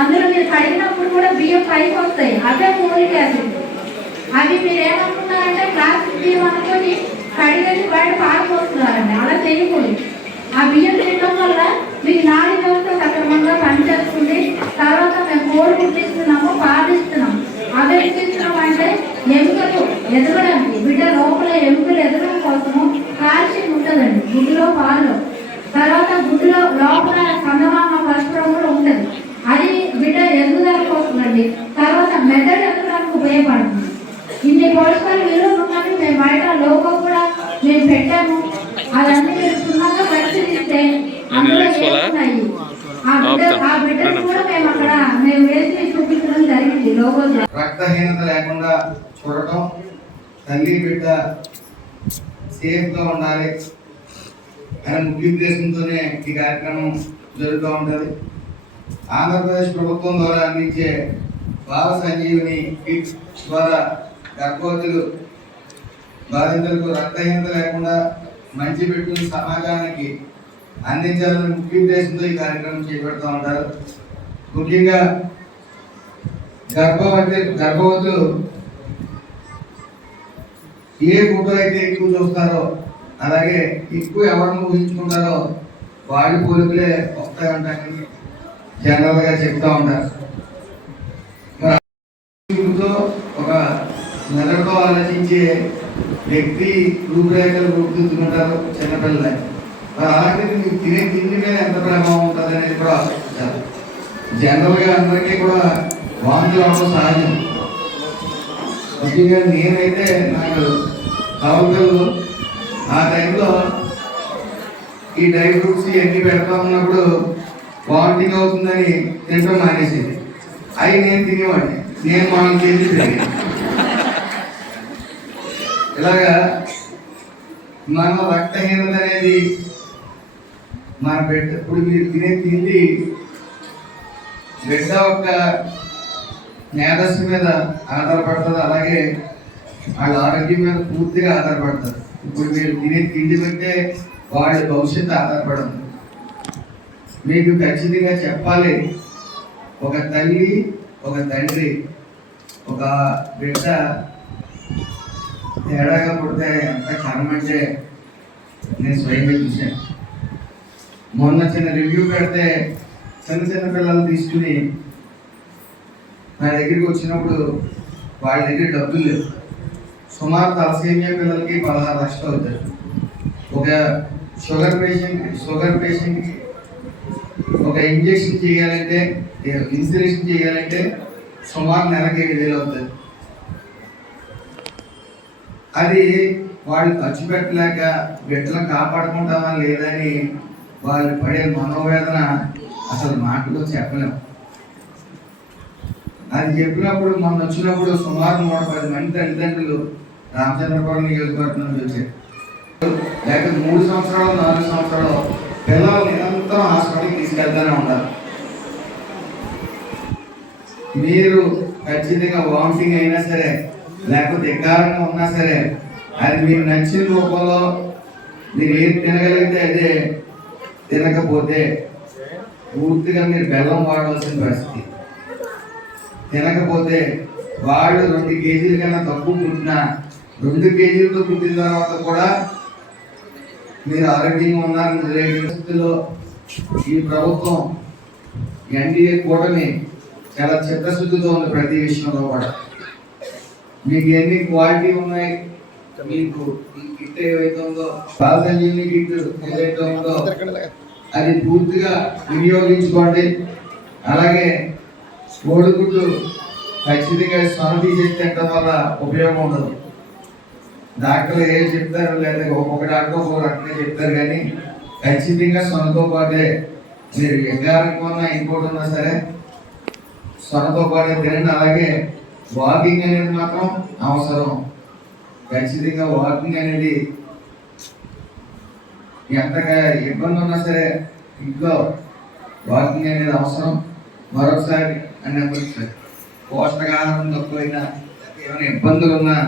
అందులో మీరు కడిగినప్పుడు కూడా బియ్యం పైకి వస్తాయి, అవే ఫోలిక్ యాసిడ్. అవి మీరు ఏమనుకున్నారంటే ప్లాస్టిక్ బియ్యం అనుకొని కడిగేసి బయట పారిపోతున్నారండి. అలా చేయకూడదు. ఆ బియ్యం తినడం వల్ల మీకు నాడి వ్యవస్థ సక్రమంగా పనిచేస్తుంది. తర్వాత మేము కోడి పుట్టిస్తున్నాము, పాలిస్తున్నాము. అవి ఎక్కిస్తున్నాం అంటే ఎముకలు ఎదగడానికి, బిడ్డ లోపల ఎముకలు ఎదగడం కోసము కాల్షియం ఉంటుందండి గుడ్డులో, పాలు. తర్వాత గుడ్డులో లోపల చందమామ పరస్పరం కూడా ఉంటుంది. అది బిడ్డ ఎదుగుదల కోసం అండి. తర్వాత మెదడు ఎదగడానికి ఉపయోగపడుతుంది. ఇన్ని పోషకాలు విలువలు ఉన్నవి మేము బయట లోగో కూడా మేము పెట్టాము. అదన్నీ మీరు సున్నాగా పరిశీలిస్తే అందులో ఏమున్నాయి ఆ బిడ్డను కూడా మేము అక్కడ మేము వేసి చూపించడం జరిగింది లోగో. రక్తహీనత లేకుండా చూడటం, తల్లి బిడ్డ సేఫ్ గా ఉండాలి అనే ముఖ్య ఉద్దేశంతోనే ఈ కార్యక్రమం జరుగుతూ ఉంటుంది. ఆంధ్రప్రదేశ్ ప్రభుత్వం ద్వారా అందించే బాల సంజీవిని కిట్స్ ద్వారా గర్భవతులు బాధితులకు రక్తహీనత లేకుండా మంచి బిడ్డలు సమాజానికి అందించాలని ముఖ్య ఉద్దేశంతో ఈ కార్యక్రమం చేపడుతూ ఉంటారు. ముఖ్యంగా గర్భవతులు ఏ ఫోటో అయితే ఎక్కువ చూస్తారో, అలాగే ఎక్కువ ఎవరిని ఊహించుకుంటారో వాళ్ళ పోలికలే వస్తాయంటారని జనరల్ గా చెప్తా ఉంటారు. ఒక మెదడుతో ఆలోచించే వ్యక్తి రూపురేఖలు రూపుదిద్దుకుంటారు చిన్నపిల్లలే. అలాంటిది మీకు తినే తిండి మీద ఎంత ప్రభావం ఉంటుంది అనేది కూడా ఆలోచించాలి. జనరల్ గా అందరికీ కూడా వాంతులు అవడం సహజం. ముఖ్యంగా నేనైతే నాకు కవకలు ఆ టైంలో ఈ డ్రై ఫ్రూట్స్ ఇవన్నీ పెడతా ఉన్నప్పుడు వామిటింగ్ అవుతుందని తినడం మానేసింది. అవి నేను తినేవాడిని, నేను మనం తెలిసి ఇలాగా మన రక్తహీనత అనేది మన బిడ్డ ఇప్పుడు మీరు తినే తిండి బిడ్డ యొక్క మేధస్సు మీద ఆధారపడుతుంది, అలాగే వాళ్ళ ఆరోగ్యం మీద పూర్తిగా ఆధారపడతారు. ఇప్పుడు మీరు తినే తిండి బట్టే వాళ్ళ భవిష్యత్తు ఆధారపడదు. మీకు ఖచ్చితంగా చెప్పాలి, ఒక తల్లి ఒక తండ్రి ఒక బిడ్డ తేడాగా పుడితే ఎంత కరమంటే నేను స్వయంగా చూశాను. మొన్న చిన్న రివ్యూ పెడితే చిన్న పిల్లలు తీసుకుని నా దగ్గరికి వచ్చినప్పుడు వాళ్ళ దగ్గర డబ్బులు లేవు. సుమారు తలసేమియా పిల్లలకి 16 లక్షలు అవుతాయి. ఒక షుగర్ పేషెంట్కి ఒక ఇంజెక్షన్ చేయాలంటే, ఇన్సులేషన్ చేయాలంటే సుమారు నెలకి 7,000 అవుతుంది. అది వాళ్ళు ఖర్చు పెట్టలేక బిడ్డలను కాపాడుకుంటామా లేదని వాళ్ళు పడే మనోవేదన అసలు మాటలో చెప్పలేము. అది చెప్పినప్పుడు మొన్న వచ్చినప్పుడు సుమారు 110 మంది తల్లిదండ్రులు రామచంద్రపురం నియోజకవర్గం నుంచి వచ్చారు. లేకపోతే 3 సంవత్సరాలు 4 సంవత్సరాలు పిల్లలు నిరంతరం హాస్పిటల్కి తీసుకెళ్తూనే ఉండాలి. మీరు ఖచ్చితంగా వామిటింగ్ అయినా సరే, లేకపోతే ఎకారంగా ఉన్నా సరే, అది మీకు నచ్చిన రూపంలో మీరు ఏది తినగలిగితే అదే, తినకపోతే పూర్తిగా మీరు బెల్లం వాడవలసిన పరిస్థితి. తినకపోతే వాళ్ళు 2 కేజీల కన్నా తక్కువ పుట్టినా 2 కేజీలతో పుట్టిన తర్వాత కూడా మీరు ఆరోగ్యంగా ఉన్నారని పరిస్థితుల్లో ఈ ప్రభుత్వం ఎన్డీఏ కూటమి చాలా చిత్తశుద్ధితో ఉంది ప్రతి విషయంలో కూడా. మీకు ఎన్ని క్వాలిటీ ఉన్నాయి, మీకు ఈ కిట్ ఏవైతే ఉందో, బాల సంజీవిని కిట్ ఏదైతే ఉందో అది పూర్తిగా వినియోగించుకోండి. అలాగే కోడిగుడ్డు ఖచ్చితంగా సొన తీసేసి తినడం వల్ల ఉపయోగం ఉండదు. డాక్టర్లు ఏం చెప్తారు, లేదా ఒక్కొక్క డాక్టర్ ఒక్కొక్క రకంగా చెప్తారు, కానీ ఖచ్చితంగా సొనతో పాటే మీరు ఎగారికి ఉన్నా ఇంకోటి ఉన్నా సరే సొనతో పాటే తినండి. అలాగే వాకింగ్ అనేది మాత్రం అవసరం. ఖచ్చితంగా వాకింగ్ అనేది ఎంతగా ఇబ్బంది ఉన్నా సరే ఇంట్లో వాకింగ్ అనేది అవసరం. మరొకసారి అన్నప్పుడు పోషకాహారం తక్కువైనా ఏమైనా ఇబ్బందులు ఉన్నా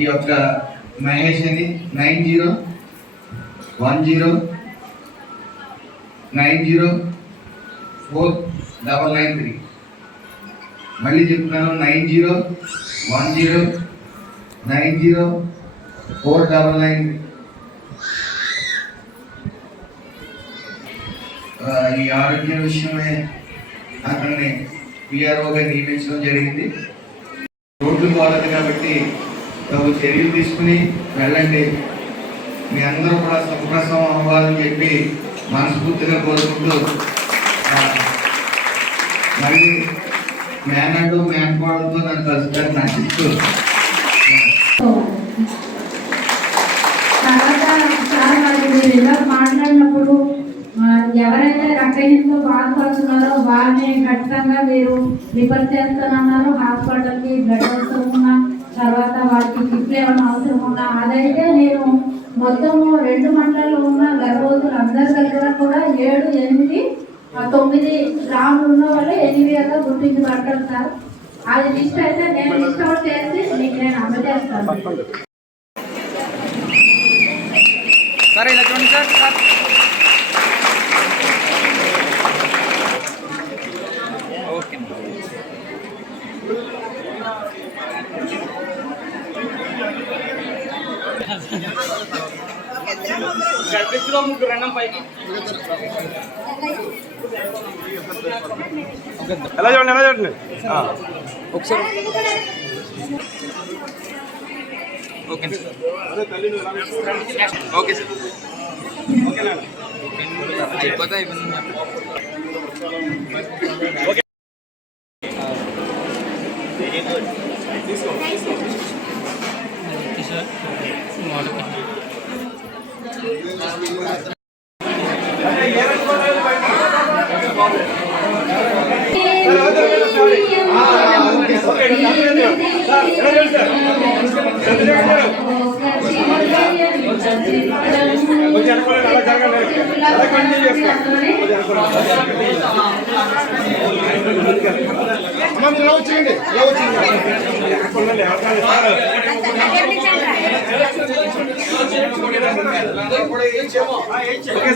ఈ యొక్క మహేష్ అని 90109004 993. మళ్ళీ చెప్తున్నాను 9010904993. ఈ ఆరోగ్య విషయమే అతన్ని పిఆర్ఓగా నియమించడం జరిగింది. రోడ్లు బాగాలేదు కాబట్టి తగు చర్యలు తీసుకుని వెళ్ళండి. మీ అందరూ కూడా సుఖప్రసవం అవ్వాలని చెప్పి మనస్ఫూర్తిగా కోరుకుంటూ మళ్ళీ మేనడు మేనకోడలతో నన్ను కలుస్తారు నచ్చిస్తూ మాట్లాడినప్పుడు ఎవరైతే రక్తహీనతో బాధపడుతున్నారో వారిని ఖచ్చితంగా మీరు రిఫర్ చేస్తానన్నారు. హాస్పిటల్కి బ్లడ్ అవసరం ఉన్నా, తర్వాత వారికి కిట్లు ఏమైనా అవసరం ఉన్నా, అదైతే నేను మొత్తము 2 మండలాల్లో ఉన్న గర్భవతులు అందరి దగ్గర కూడా 7, 8, 9 గ్రాములు ఉన్న వాళ్ళు 8 గుర్తించబడతారు సార్. అది లిస్ట్ అయితే నేను లిస్ట్ అవుట్ చేసి మీకు నేను అందజేస్తాను. సార్ ఇలా చూడండి సార్. ఓకే ఎలా చూడండి ఒకసారి ఓకే సార్. Okay sir. అయిపోతే అయిపోయింది. Okay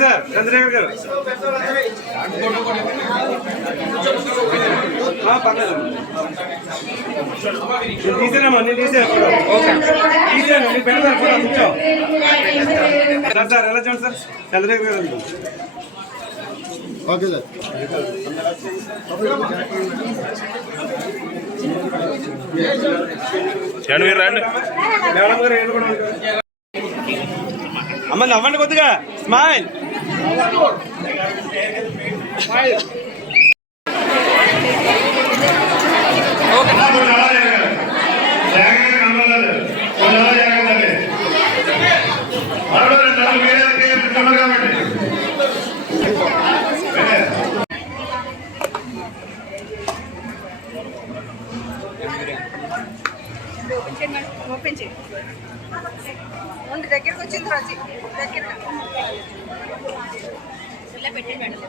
sir. చంద్రశేఖర్ గారు పర్లేదు తీసేనమ్మా, నేను తీసాను. ఓకే తీసాను, నేను పెడతాను కూడా కూర్చో సార్. ఎలా చూడండి సార్. చంద్రశేఖర్ గారు ఓకే సార్. రండి మేడం గారు. అమ్మ నవ్వండి కొద్దిగా. స్మైల్. ఓపెన్ చేయి. దగ్గరకు వచ్చిన తర్వాత దగ్గర ఇలా పెట్టండి మేడం.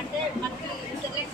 అంటే మనకి ఇంటర్నెట్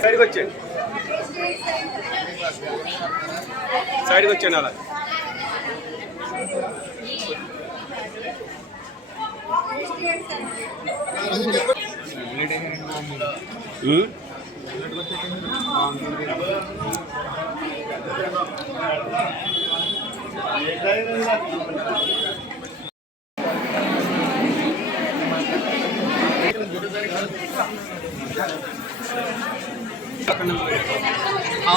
సైడ్కి వచ్చేయండి, సైడ్కి వచ్చేయండి అలా.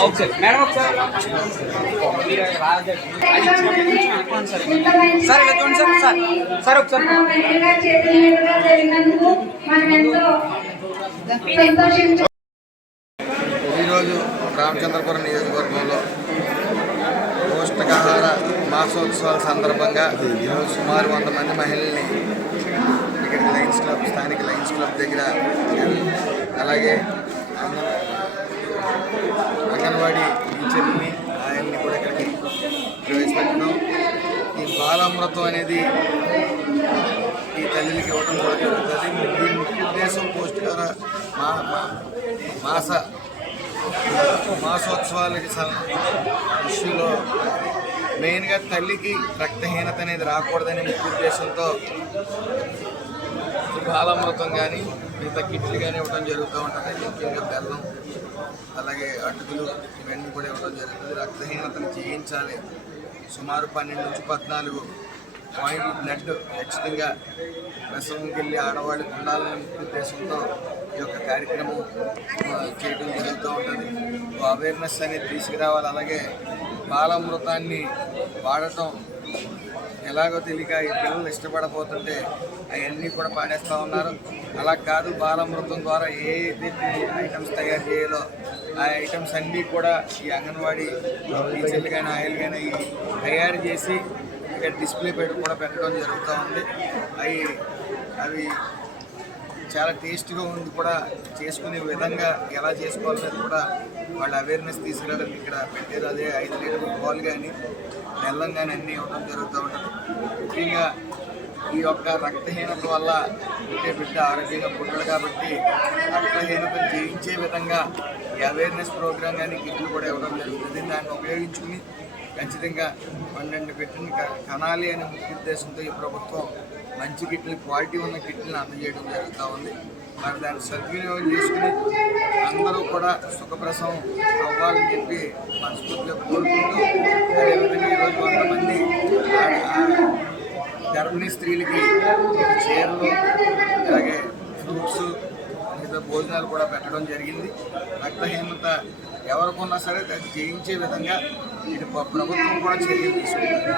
ఒకసారి మేడం ఒకసారి సార్ ఇలా చూడండి సార్ సార్ ఒకసారి ఈరోజు రామచంద్రపురం నియోజకవర్గంలో పౌష్టికాహార మాసోత్సవాల సందర్భంగా ఈరోజు సుమారు 100 మంది మహిళల్ని ఇక్కడికి లయన్స్ క్లబ్ స్థానిక లయన్స్ క్లబ్ దగ్గర అలాగే అంగన్వాడీ టీచర్ని ఆయన్ని కూడా ఇక్కడికి ప్రవేశపెట్టడం ఈ బాలామృతం అనేది ఈ తల్లికి ఇవ్వడం కూడా జరుగుతుంది. దీని ముఖ్య ఉద్దేశం పౌష్టికాహార మాసోత్సవాలకి ఇష్యూలో మెయిన్గా తల్లికి రక్తహీనత అనేది రాకూడదనే ముఖ్య ఉద్దేశంతో బాలామృతం కానీ మిగతా కిట్లు కానీ ఇవ్వడం జరుగుతూ ఉంటుంది. ముఖ్యంగా బెల్లం అలాగే అటుకులు ఇవన్నీ కూడా ఇవ్వడం జరుగుతుంది. రక్తహీనతను జయించాలి. సుమారు 12 నుంచి 14 పాయింట్లు బ్లడ్ ఖచ్చితంగా ప్రసవంకి వెళ్ళి ఆడవాళ్ళకి ఉండాలనే ముఖ్య ఉద్దేశంతో ఈ యొక్క కార్యక్రమం చేయడం జరుగుతూ ఉంటుంది. అవేర్నెస్ అనేది తీసుకురావాలి. అలాగే బాలామృతాన్ని వాడటం ఎలాగో తెలియక ఈ పిల్లలు ఇష్టపడబోతుంటే అవన్నీ కూడా పాడేస్తూ ఉన్నారు. అలా కాదు, బాలామృతం ద్వారా ఏ ఐటమ్స్ తయారు చేయాలో ఆ ఐటమ్స్ అన్నీ కూడా ఈ అంగన్వాడీ టీచర్లు కానీ ఆయిల్ కానీ తయారు చేసి ఇక్కడ డిస్ప్లే కూడా పెట్టడం జరుగుతూ ఉంది. అవి చాలా టేస్ట్గా ఉంది కూడా. చేసుకునే విధంగా ఎలా చేసుకోవాలనేది కూడా వాళ్ళు అవేర్నెస్ తీసుకురావడానికి ఇక్కడ పెట్టారు. అదే 5 లీటర్ల పాలు కానీ బెల్లం కానీ అన్నీ ఇవ్వడం జరుగుతూ ఉంటుంది. ముఖ్యంగా ఈ యొక్క రక్తహీనత వల్ల పుట్టే బిడ్డ ఆరోగ్యంగా పుట్టడు కాబట్టి రక్తహీనతను జయించే విధంగా ఈ అవేర్నెస్ ప్రోగ్రాం కానీ కిట్లు కూడా ఇవ్వడం జరుగుతుంది. దాన్ని ఉపయోగించుకుని ఖచ్చితంగా 12 పెట్టిన కనాలి అనే ముఖ్య ఉద్దేశంతో ఈ ప్రభుత్వం మంచి కిట్లు, క్వాలిటీ ఉన్న కిట్లను అందజేయడం జరుగుతూ ఉంది. మరి దాన్ని సద్వినియోగం చేసుకుని అందరూ కూడా సుఖప్రసవం అవ్వాలని చెప్పి మనస్ఫూర్తిగా కోరుకుంటూ, అదేవిధంగా ఈరోజు 100 మంది గర్భిణీ స్త్రీలకి చీరలు అలాగే ఫ్రూట్స్ మిగతా భోజనాలు కూడా పెట్టడం జరిగింది. రక్తహీనత ఎవరికున్నా సరే దాన్ని జయించే విధంగా ఇటు ప్రభుత్వం కూడా చర్యలు తీసుకుంటుంది.